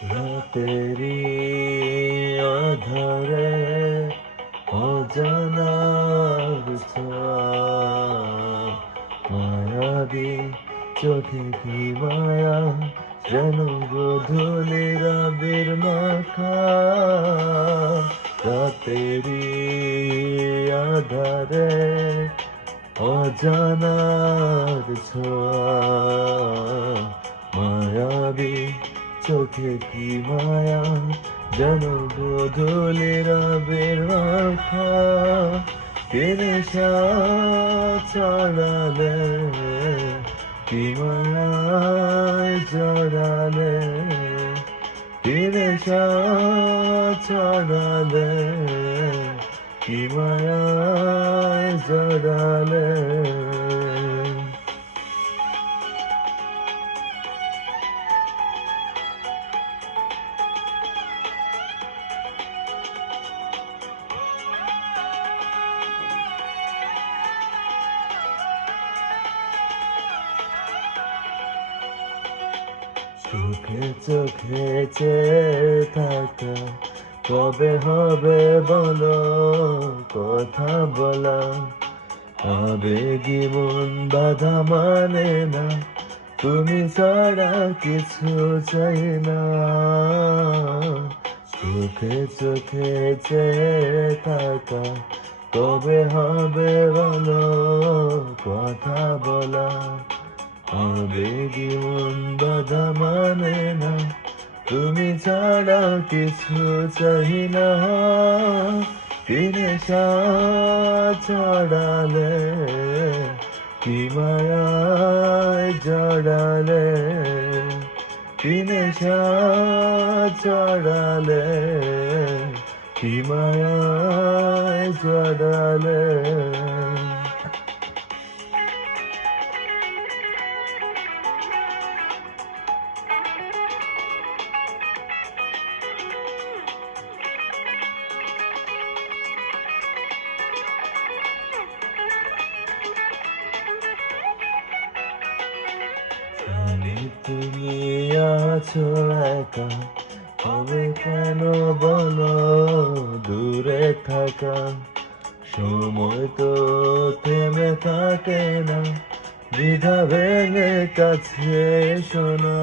রাতেরি আধারে অজানার ছোঁয়া মায়াবী চোখে কি মায়া যেন গধূলির আবির মাখা রাতেরি আধারে অজানার ছোঁয়া মায়াবী চোখে কি মায়া যেন গধূলির আবির মাখা ছড়ালে কি মায়ায় জড়ালে ছড়ালে কি মায়ায় জড়ালে চোখে চোখে চেয়ে থাকা কবে হবে বলো কথা বলা আবেগী মন বাধা মানে না তুমি ছাড়া কিছু চাই না চোখে চোখে চেয়ে থাকা কবে হবে বলো কথা বলা আবেগী মন বাধা মানে না তুমি ছাড়া কিছু চাই না ছড়ালে কি মায়ায় জড়ালে ছড়ালে কি মায়ায় জড়ালে তুমি আছো একা হবে কেন বলো দূরে থাকা সময় তো থেমে থাকে না দ্বিধা ভেঙে কাছে শোনা